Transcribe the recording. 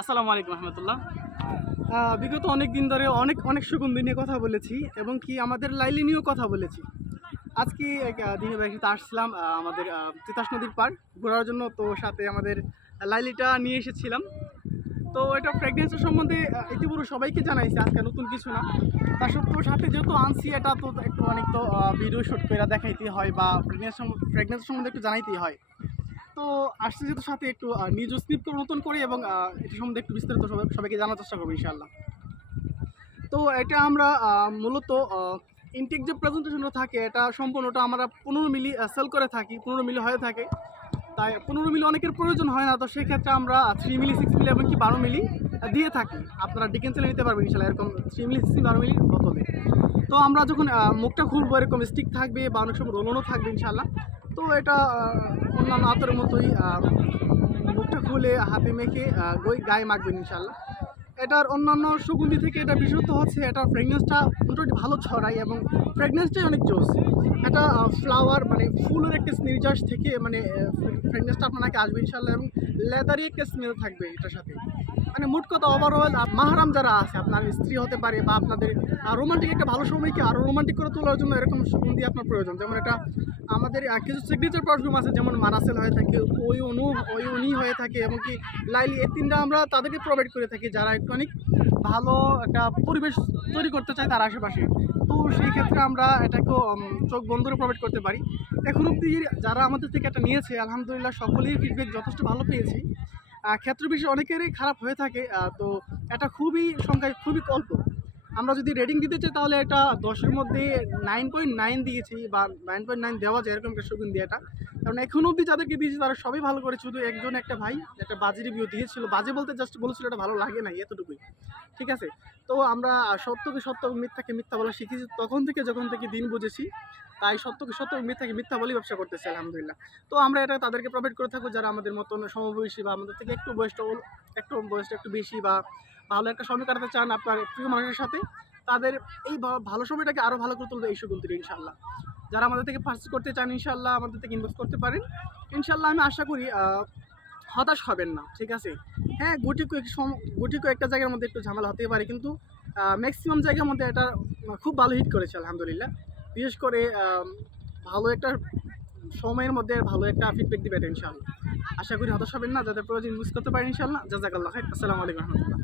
আসসালামু আলাইকুম রহমতুল্লাহ। বিগত অনেক দিন ধরে অনেক অনেক সুগন্ধি নিয়ে কথা বলেছি এবং কি আমাদের লাইলি নিয়েও কথা বলেছি। আজকে এক, আহ, দিনে বাড়িতে আসছিলাম আমাদের তিতাস নদীর পার ঘোরার জন্য তো সাথে আমাদের লাইলিটা নিয়ে এসেছিলাম। তো এটা প্রেগনেন্সি সম্বন্ধে ইতিপূর্বে সবাইকে জানাইছে আজকে নতুন কিছু না। তা সত্ত্বেও সাথে যেহেতু আনছি এটা তো একটু অনেক তো ভিডিও শ্যুট করে দেখাইতে হয় বা প্রেগনেন্সি সম্বন্ধে একটু জানাইতেই হয়। তো আসছে যেহেতু সাথে একটু স্ক্রিপ্ট নতুন করি এবং এটি সম্বন্ধে একটু বিস্তারিত সবাই- সবাইকে জানার চেষ্টা করব ইনশাল্লাহ তো এটা আমরা মূলত ইনটেক যে প্রেজেন্টেশনটা থাকে, এটা সম্পূর্ণটা আমরা পনেরো মিলি সেল করে থাকি, পনেরো মিলি হয়ে থাকে। তাই পনেরো মিলি অনেকের প্রয়োজন হয় না, তো সেক্ষেত্রে আমরা থ্রি মিলি সিক্স মিলি, এমনকি বারো মিলি দিয়ে থাকি। আপনারা ডিকেন্সেলে নিতে পারবেন ইনশাল্লাহ এরকম থ্রি মিলি সিক্স বারো মিলি বোতলে। তো আমরা যখন মুখটা খুলবো, এরকম স্টিক থাকবে বা অনেক সময় রোলনও থাকবে ইনশাল্লাহ তো এটা অন্যান্য আতরের মতোই মুখটা খুলে, হাতে মেখে গায়ে মাখবেন ইনশাল্লাহ এটার অন্যান্য সুগন্ধি থেকে এটা বিশেষত হচ্ছে, এটার ফ্রেগনেন্সটা মোটামুটি ভালো ছড়ায় এবং ফ্রেগনেন্সটাই অনেক জোস। এটা ফ্লাওয়ার মানে ফুলের একটা নির্যাস থেকে মানে ফ্রেগনেন্সটা আপনাকে আসবে ইনশাল্লাহ এবং লেদারি একটা স্মেল থাকবে এটার সাথে। মানে মোট কথা ওভারঅল মাহারাম যারা আছে আপনার স্ত্রী হতে পারে বা আপনাদের রোমান্টিক একটা ভালো সময়কে আরও রোমান্টিক করে তোলার জন্য এরকম সুগন্ধি আপনার প্রয়োজন। যেমন এটা আমাদের কিছু সিগনেচার পারফিউম আছে যেমন মানাসেল হয়ে থাকে ওই অনু ওই উনি হয়ে থাকে এমনকি লাইলি এই তিনটা আমরা তাদেরকে প্রোভাইড করে থাকি যারা একটু অনেক ভালো একটা পরিবেশ তৈরি করতে চায় তার আশেপাশে। তো সেই ক্ষেত্রে আমরা এটাকেও উম, চোখ বন্ধ করে প্রোভাইড করতে পারি। এখন অব্দি যারা আমাদের থেকে এটা নিয়েছে আলহামদুলিল্লাহ সকলেই ফিডব্যাক যথেষ্ট ভালো পেয়েছি। ক্ষেত্র বিশেষ অনেকেরই খারাপ হয়ে থাকে তো এটা খুবই সংখ্যায় খুবই অল্প। আমরা যদি রেটিং দিতে চাই, তাহলে এটা দশের মধ্যে নাইন পয়েন্ট নাইন দিয়েছি বা নাইন পয়েন্ট নাইন দেওয়া যায়, এরকম একটা সুগন্ধি এটা। কারণ এখন অবধি যাদেরকে দিয়েছি, তারা সবই ভালো করে শুধু একজন একটা ভাই, একটা বাজে রিভিউ দিয়েছিল। বাজে বলতে জাস্ট বলেছিল এটা ভালো লাগে না এতটুকুই। ঠিক আছে? তো আমরা সত্যকে সত্য এবং মিথ্যাকে মিথ্যা বলা শিখেছি। তখন থেকে যখন থেকে দিন বুঝেছি, তাই সত্যকে সত্য এবং মিথ্যাকে মিথ্যা বলেই ব্যবসা করতেছি, আলহামদুলিল্লাহ। তো আমরা এটা তাদেরকে প্রোভাইড করে থাকব, যারা আমাদের মতন সমবয়সী বা আমাদের থেকে একটু বয়সটা একটু বয়সটা একটু বেশি বা ভালো একটা সময় কাটাতে চান আপনার প্রিয় মানুষের সাথে, তাদের এই ভালো সময়টাকে আরও ভালো করে তুলবে এই সুগন্ধিটা ইনশাল্লাহ যারা আমাদের থেকে পার্চেস করতে চান ইনশাল্লাহ আমাদের থেকে ইনভেস্ট করতে পারেন। ইনশাল্লাহ আমি আশা করি হতাশ হবেন না, ঠিক আছে? হ্যাঁ গুটি কয়েক গুটি কয়েকটা জায়গার মধ্যে একটু ঝামেলা হতে পারে, কিন্তু ম্যাক্সিমাম জায়গার মধ্যে এটা খুব ভালো হিট করেছে, আলহামদুলিল্লাহ। বিশেষ করে ভালো একটা সময়ের মধ্যে ভালো একটা ফিডব্যাক দিবে ইনশাল্লাহ আশা করি হতাশ হবেন না, যাদের প্রয়োজন ইউজ করতে পারেন ইনশাল্লাহ জাজাকাল্লাহ আসসালামু আলাইকুম রহমতুল্লাহ।